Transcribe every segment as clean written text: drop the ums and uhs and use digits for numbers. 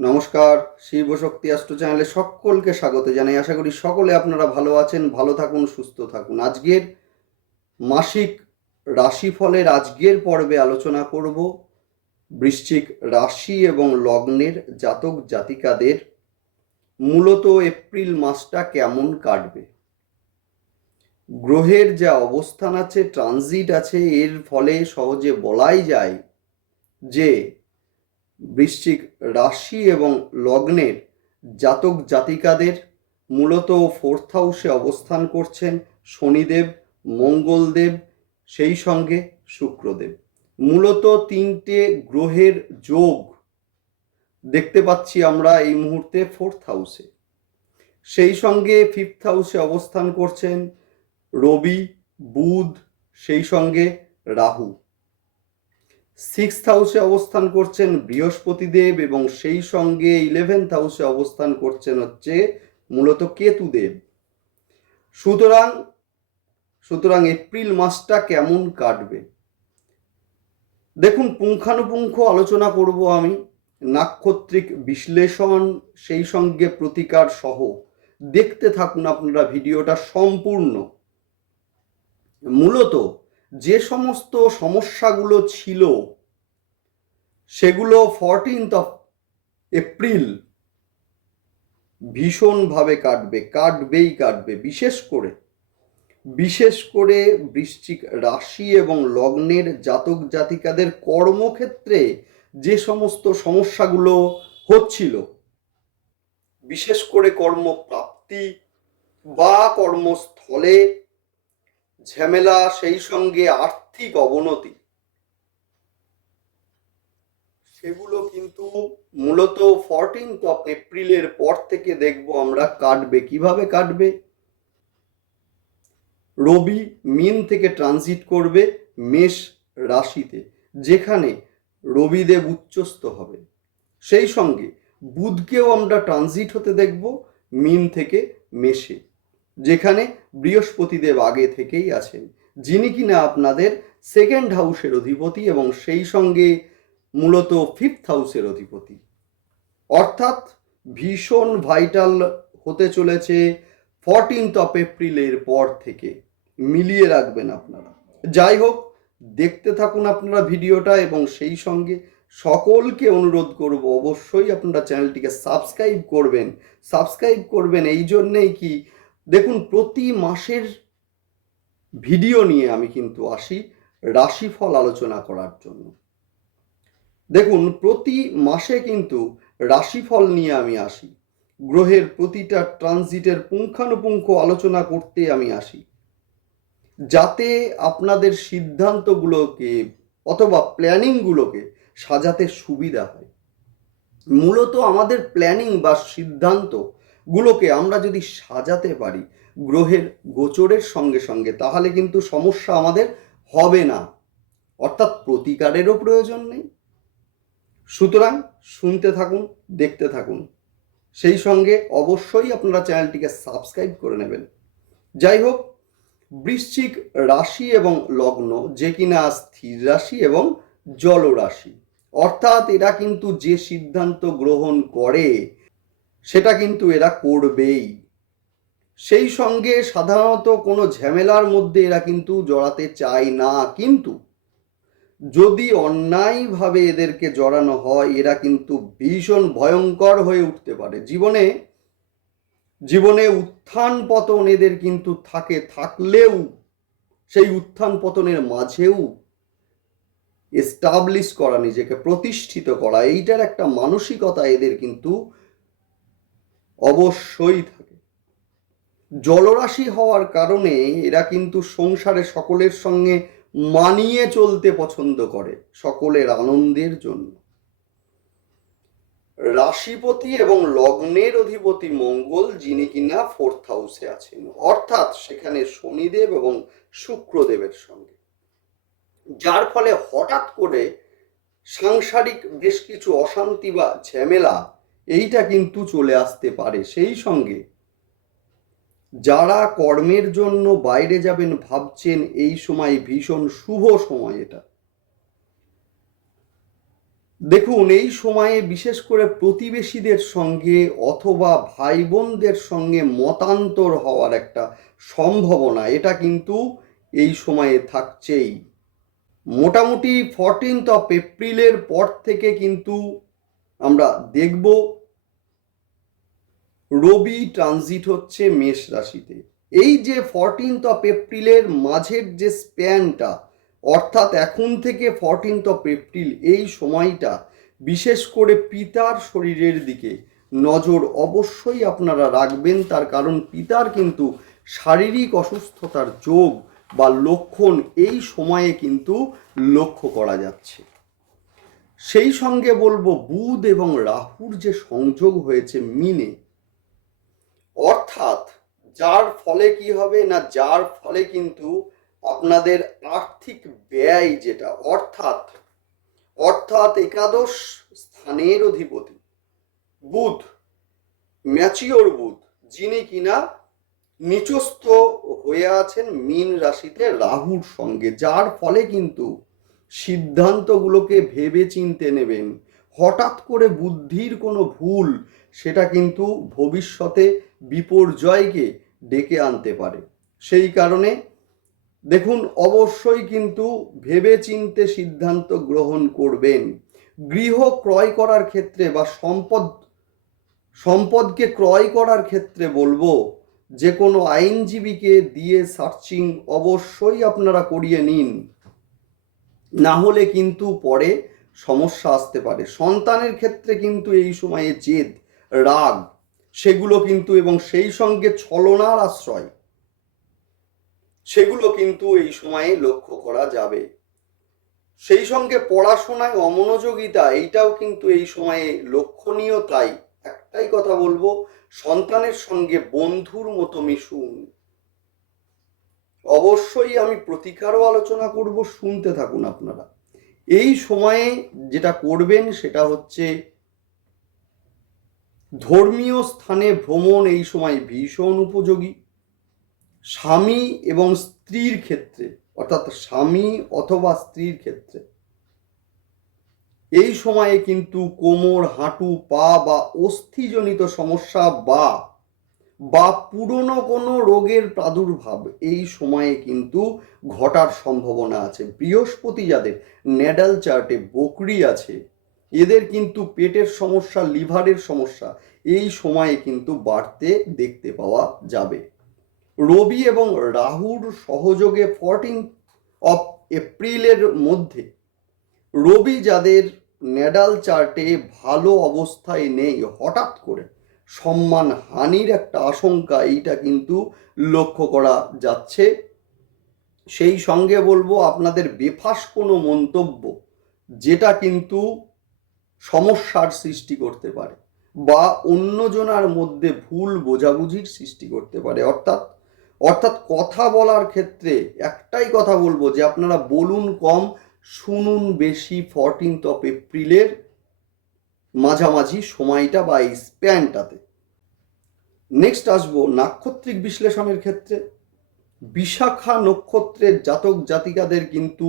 নমস্কার, শিবশক্তি অ্যাস্ট্রো চ্যানেলে সকলকে স্বাগত জানাই। আশা করি সকলে আপনারা ভালো আছেন, ভালো থাকুন, সুস্থ থাকুন। আজকের মাসিক রাশিফলের আজকের পর্বে আলোচনা করব বৃশ্চিক রাশি এবং লগ্নের জাতক জাতিকাদের মূলত এপ্রিল মাসটা কেমন কাটবে। গ্রহের যা অবস্থান আছে, ট্রানজিট আছে, এর ফলে সহজে বলাই যায় যে বৃশ্চিক রাশি এবং লগ্নের জাতক জাতিকাদের মূলত ফোর্থ হাউসে অবস্থান করছেন শনিদেব, মঙ্গলদেব, সেই সঙ্গে শুক্রদেব। মূলত তিনটে গ্রহের যোগ দেখতে পাচ্ছি আমরা এই মুহূর্তে ফোর্থ হাউসে। সেই সঙ্গে ফিফথ হাউসে অবস্থান করছেন রবি, বুধ, সেই সঙ্গে রাহু। সিক্সথ হাউসে অবস্থান করছেন বৃহস্পতিদেব এবং সেই সঙ্গে 11th হাউসে অবস্থান করছেন হচ্ছে মূলত কেতুদেব। সুতরাং এপ্রিল মাসটা কেমন কাটবে দেখুন, পুঙ্খানুপুঙ্খ আলোচনা করব আমি, নাক্ষত্রিক বিশ্লেষণ সেই সঙ্গে প্রতিকার সহ। দেখতে থাকুন আপনারা ভিডিওটা সম্পূর্ণ। মূলত যে সমস্ত সমস্যাগুলো ছিল সেগুলো 14th এপ্রিল ভীষণভাবে কাটবে। বিশেষ করে বৃশ্চিক রাশি এবং লগ্নের জাতক জাতিকাদের কর্মক্ষেত্রে যে সমস্ত সমস্যাগুলো হচ্ছিল, বিশেষ করে কর্মপ্রাপ্তি বা কর্মস্থলে ঝামেলা, সেই সঙ্গে আর্থিক অবনতি, সেগুলো কিন্তু মূলত 14th এপ্রিলের পর থেকে দেখব আমরা কাটবে। কিভাবে কাটবে? রবি মীন থেকে ট্রানজিট করবে মেষ রাশিতে, যেখানে রবিদেব উচ্চস্থ হবে। সেই সঙ্গে বুধকেও আমরা ট্রানজিট হতে দেখব মীন থেকে মেষে, যেখানে বৃহস্পতিদেব আগে থেকেই আছেন, যিনি কিনা আপনাদের সেকেন্ড হাউসের অধিপতি এবং সেই সঙ্গে মূলত ফিফথ হাউসের অধিপতি। অর্থাৎ ভীষণ ভাইটাল হতে চলেছে 14th এপ্রিলের পর থেকে, মিলিয়ে রাখবেন আপনারা। যাই হোক, দেখতে থাকুন আপনারা ভিডিওটা এবং সেই সঙ্গে সকলকে অনুরোধ করব অবশ্যই আপনারা চ্যানেলটিকে সাবস্ক্রাইব করবেন এই জন্যেই কি, দেখুন প্রতি মাসের ভিডিও নিয়ে আমি কিন্তু আসি রাশিফল আলোচনা করার জন্য। দেখুন প্রতি মাসে কিন্তু রাশিফল নিয়ে আমি আসি, গ্রহের প্রতিটা ট্রানজিটের পুঙ্খানুপুঙ্খ আলোচনা করতে আমি আসি, যাতে আপনাদের সিদ্ধান্তগুলোকে অথবা প্ল্যানিংগুলোকে সাজাতে সুবিধা হয়। মূলত আমাদের প্ল্যানিং বা সিদ্ধান্তগুলোকে আমরা যদি সাজাতে পারি গ্রহের গোচরের সঙ্গে সঙ্গে, তাহলে কিন্তু সমস্যা আমাদের হবে না, অর্থাৎ প্রতিকারেরও প্রয়োজন নেই। সুতরাং শুনতে থাকুন, দেখতে থাকুন, সেই সঙ্গে অবশ্যই আপনারা চ্যানেলটিকে সাবস্ক্রাইব করে নেবেন। যাই হোক, বৃশ্চিক রাশি এবং লগ্ন যে কিনা স্থির রাশি এবং জলরাশি, অর্থাৎ এরা কিন্তু যে সিদ্ধান্ত গ্রহণ করে সেটা কিন্তু এরা করবেই। সেই সঙ্গে সাধারণত কোনো ঝামেলার মধ্যে এরা কিন্তু জড়াতে চায় না, কিন্তু যদি অন্যায়ভাবে এদেরকে জড়ানো হয় এরা কিন্তু ভীষণ ভয়ঙ্কর হয়ে উঠতে পারে। জীবনে উত্থান পতন এদের কিন্তু থাকলেও সেই উত্থান পতনের মাঝেও এস্টাবলিশ করা, নিজেকে প্রতিষ্ঠিত করা, এইটার একটা মানসিকতা এদের কিন্তু অবশ্যই থাকে। জলরাশি হওয়ার কারণে এরা কিন্তু সংসারে সকলের সঙ্গে মানিয়ে চলতে পছন্দ করে, সকলের আনন্দের জন্য। রাশিপতি এবং লগ্নের অধিপতি মঙ্গল, যিনি কিনা ফোর্থ হাউসে আছেন, অর্থাৎ সেখানে শনিদেব এবং শুক্রদেবের সঙ্গে, যার ফলে হঠাৎ করে সাংসারিক বেশ কিছু অশান্তি বা ঝামেলা এইটা কিন্তু চলে আসতে পারে। সেই সঙ্গে যারা কর্মের জন্য বাইরে যাবেন ভাবছেন, এই সময় ভীষণ শুভ সময়, এটা দেখুন, এই সময়ে বিশেষ করে প্রতিবেশীদের সঙ্গে অথবা ভাই বোনদের সঙ্গে মতান্তর হওয়ার একটা সম্ভাবনা, এটা কিন্তু এই সময়ে থাকছেই। মোটামুটি 14 এপ্রিলের পর থেকে কিন্তু আমরা দেখব রবি ট্রানজিট হচ্ছে মেষ রাশিতে। এই যে 14 এপ্রিলের মাঝের যে স্প্যানটা, অর্থাৎ এখন থেকে 14 এপ্রিল, এই সময়টা বিশেষ করে পিতার শরীরের দিকে নজর অবশ্যই আপনারা রাখবেন। তার কারণ পিতার কিন্তু শারীরিক অসুস্থতার যোগ বা লক্ষণ এই সময়ে কিন্তু লক্ষ্য করা যাচ্ছে। সেই সঙ্গে বলবো বুধ এবং রাহুর যে সংযোগ হয়েছে মিনে, অর্থাৎ যার ফলে কি হবে না, যার ফলে কিন্তু আপনাদের আর্থিক ব্যয় যেটা, অর্থাৎ অর্থাৎ একাদশ স্থানের অধিপতি বুধ, ম্যাচিওর বুধ, যিনি কিনা নিচস্থ হয়ে আছেন মীন রাশিতে রাহুর সঙ্গে, যার ফলে কিন্তু সিদ্ধান্তগুলোকে ভেবে চিনতে নেবেন। হঠাৎ করে বুদ্ধির কোনো ভুল, সেটা কিন্তু ভবিষ্যতে বিপর্যয়কে ডেকে আনতে পারে। সেই কারণে দেখুন, অবশ্যই কিন্তু ভেবে চিনতে সিদ্ধান্ত গ্রহণ করবেন। গৃহ ক্রয় করার ক্ষেত্রে বা সম্পদকে ক্রয় করার ক্ষেত্রে বলবো, যে কোনো আইনজীবীকে দিয়ে সার্চিং অবশ্যই আপনারা করিয়ে নিন, না হলে কিন্তু পরে সমস্যা আসতে পারে। সন্তানের ক্ষেত্রে কিন্তু এই সময়ে জেদ, রাগ, সেগুলো কিন্তু, এবং সেই সঙ্গে ছলনার আশ্রয়, সেগুলো কিন্তু এই সময়ে লক্ষ্য করা যাবে। সেই সঙ্গে পড়াশোনায় অমনোযোগিতা, এইটাও কিন্তু এই সময়ে লক্ষণীয়। তাই একটাই কথা বলবো, সন্তানের সঙ্গে বন্ধুর মতো মিশুন। অবশ্যই আমি প্রতিকারও আলোচনা করব, শুনতে থাকুন আপনারা। এই সময়ে যেটা করবেন সেটা হচ্ছে ধর্মীয় স্থানে ভ্রমণ এই সময় ভীষণ উপযোগী। স্বামী এবং স্ত্রীর ক্ষেত্রে, অর্থাৎ স্বামী অথবা স্ত্রীর ক্ষেত্রে এই সময়ে কিন্তু কোমর, হাঁটু, পা বা অস্থিজনিত সমস্যা বা পুরনো কোনো রোগের প্রাদুর্ভাব এই সময়ে কিন্তু ঘটার সম্ভাবনা আছে। বৃহস্পতি যাদের নেডাল চার্টে বকরি আছে, এদের কিন্তু পেটের সমস্যা, লিভারের সমস্যা এই সময়ে কিন্তু বাড়তে দেখতে পাওয়া যাবে। রবি এবং রাহুর সহযোগে 14 এপ্রিলের মধ্যে রবি যাদের নেডাল চার্টে ভালো অবস্থায় নেই, হঠাৎ করে সম্মান হানির একটা আশঙ্কা এইটা কিন্তু লক্ষ্য করা যাচ্ছে। সেই সঙ্গে বলবো, আপনাদের বেফাস কোনো মন্তব্য যেটা কিন্তু সমস্যার সৃষ্টি করতে পারে বা অন্যজনার মধ্যে ভুল বোঝাবুঝির সৃষ্টি করতে পারে। অর্থাৎ অর্থাৎ কথা বলার ক্ষেত্রে একটাই কথা বলবো, যে আপনারা বলুন কম, শুনুন বেশি 14 এপ্রিলের মাঝামাঝি সময়টা বা এই স্প্যানটাতে। নেক্সট আসবো নাক্ষত্রিক বিশ্লেষণের ক্ষেত্রে। বিশাখা নক্ষত্রের জাতক জাতিকাদের কিন্তু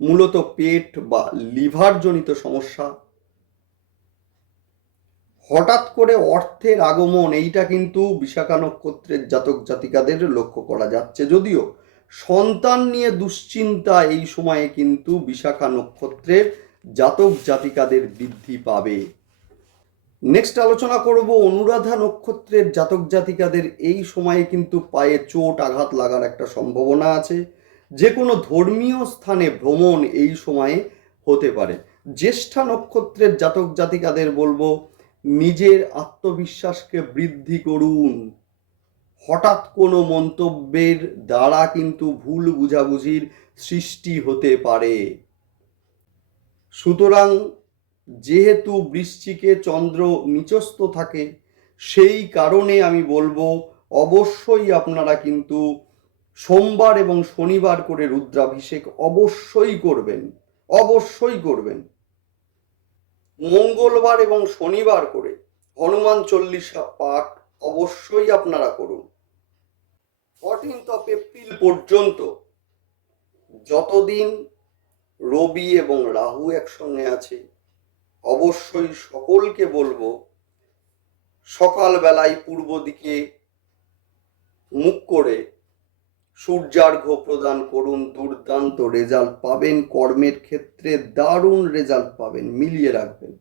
মূলত পেট বা লিভার জনিত সমস্যা, হঠাৎ করে অর্থের আগমন, এইটা কিন্তু বিশাখা নক্ষত্রের জাতক জাতিকাদের লক্ষ্য করা যাচ্ছে। যদিও সন্তান নিয়ে দুশ্চিন্তা এই সময়ে কিন্তু বিশাখা নক্ষত্রের জাতক জাতিকাদের বৃদ্ধি পাবে। নেক্সট আলোচনা করব অনুরাধা নক্ষত্রের জাতক জাতিকাদের। এই সময়ে কিন্তু পায়ে চোট আঘাত লাগার একটা সম্ভাবনা আছে। যে কোনো ধর্মীয় স্থানে ভ্রমণ এই সময়ে হতে পারে। জ্যেষ্ঠা নক্ষত্রের জাতক জাতিকাদের বলবো, নিজের আত্মবিশ্বাসকে বৃদ্ধি করুন। হঠাৎ কোনো মন্তব্যের দ্বারা কিন্তু ভুল বুঝাবুঝির সৃষ্টি হতে পারে। সুতরাং যেহেতু বৃশ্চিকে চন্দ্র নিচস্থ থাকে, সেই কারণে আমি বলবো অবশ্যই আপনারা কিন্তু সোমবার এবং শনিবার করে রুদ্রাভিষেক অবশ্যই করবেন, অবশ্যই করবেন। মঙ্গলবার এবং শনিবার করে হনুমান চল্লিশা পাঠ অবশ্যই আপনারা করুন। 14 এপ্রিল পর্যন্ত, যতদিন রবি এবং রাহু একসঙ্গে আছে, অবশ্যই সকলকে বলবো সকালবেলায় পূর্ব দিকে মুখ করে সূর্যার্ঘ্য প্রদান করুন, দুর্দান্ত রেজাল্ট পাবেন। কর্মের ক্ষেত্রে দারুণ রেজাল্ট পাবেন, মিলিয়ে রাখবেন।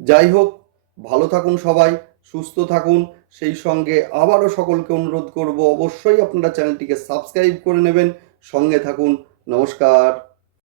যাই হোক, ভালো থাকুন সবাই, সুস্থ থাকুন। সেই সঙ্গে আবারও সকলকে অনুরোধ করব অবশ্যই আপনারা চ্যানেলটিকে সাবস্ক্রাইব করে নেবেন, সঙ্গে থাকুন। নমস্কার।